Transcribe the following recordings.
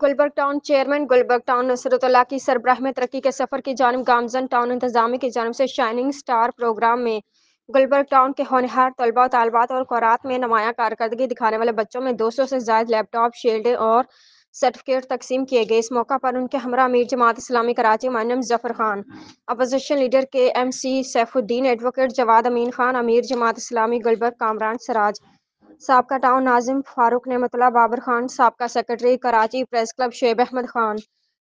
Gulberg town chairman Gulberg town Nusratullah की सरबराह में तरक्की के सफर की जानिब गामजन टाउन इंतजामी की जानिब से शाइनिंग स्टार प्रोग्राम में गुलबर्ग टाउन के होनहार तलबा तालबात और क़ुरात में नुमायां कारकर्दगी दिखाने वाले बच्चों में 200 से ज़ायद लैपटॉप शील्डें और सर्टिफिकेट तकसीम किए गए। इस मौका पर उनके हमरा अमीर जमात इस्लामी कराची मानम Zafar Khan, opposition leader K MC Saifuddin, advocate Jawad Amin Khan, अमीर जमात इस्लामी गुलबर्ग कामरान सराज, साबका टाउन नाजिम फारूक नेमतुल्लाह बाबर खान, साबका secretary Karachi press club Shoaib Ahmed Khan,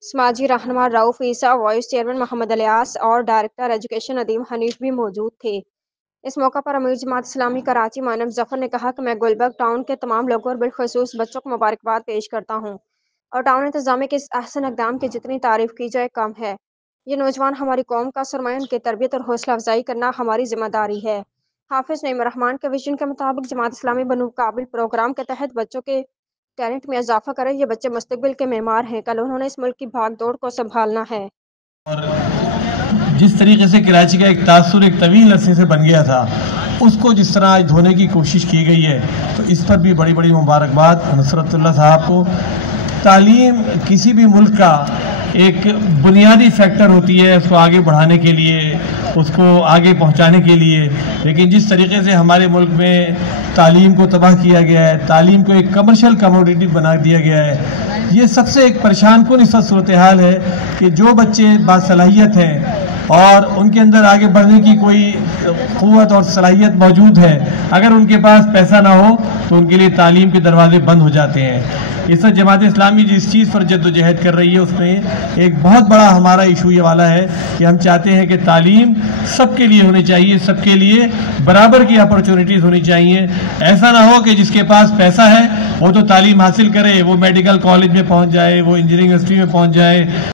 समाजी रहनुमा रऊफ ईसा, वाइस चेयरमैन मोहम्मद अलियास और डायरेक्टर एजुकेशन नदीम हनीफ भी मौजूद थे। इस मौका पर अमीर जमात इस्लामी कराची मानव जफर ने कहा कि मैं गुलबर्ग टाउन के तमाम लोगों और बिलखसूस बच्चों को मुबारकबाद पेश करता हूँ और टाउन इंतजामी के इस अहसन इक़दाम की जितनी तारीफ की जाए कम है। ये नौजवान हमारी कौम का सरमाया, उनकी तरबियत और हौसला अफजाई करना हमारी जिम्मेदारी है। हाफिज नईम रहमान के विजन के मुताबिक जमात इस्लामी बनूकाबिल प्रोग्राम के तहत बच्चों के टैलेंट में इजाफा करें। ये बच्चे मुस्तकबिल के मेमार हैं, कल उन्होंने इस मुल्क की भाग दौड़ को संभालना है। और जिस तरीके से कराची का एक तासुर एक तवील अरसे से बन गया था, उसको जिस तरह आज धोने की कोशिश की गई है, तो इस पर भी बड़ी बड़ी मुबारकबाद नुसरतुल्लाह साहब को। तालीम किसी भी मुल्क का एक बुनियादी फैक्टर होती है उसको आगे बढ़ाने के लिए, उसको आगे पहुंचाने के लिए, लेकिन जिस तरीके से हमारे मुल्क में तालीम को तबाह किया गया है, तालीम को एक कमर्शियल कमोडिटी बना दिया गया है, ये सबसे एक परेशान कुन इस वक्त सूरत हाल है कि जो बच्चे बासलाहियत हैं और उनके अंदर आगे बढ़ने की कोई क़ुव्वत और सलाहियत मौजूद है, अगर उनके पास पैसा ना हो तो उनके लिए तालीम के दरवाजे बंद हो जाते हैं। इस वक्त जमात इस्लामी जिस चीज़ पर जद्दोजहद कर रही है उसमें एक बहुत बड़ा हमारा इशू ये वाला है कि हम चाहते हैं कि तालीम सबके लिए होनी चाहिए, सबके लिए बराबर की अपॉर्चुनिटीज़ होनी चाहिए। ऐसा ना हो कि जिसके पास पैसा है वो तो तालीम हासिल करे, वो मेडिकल कॉलेज में पहुंच जाए, वो इंजीनियरिंग यूनिवर्सिटी में पहुंच जाए।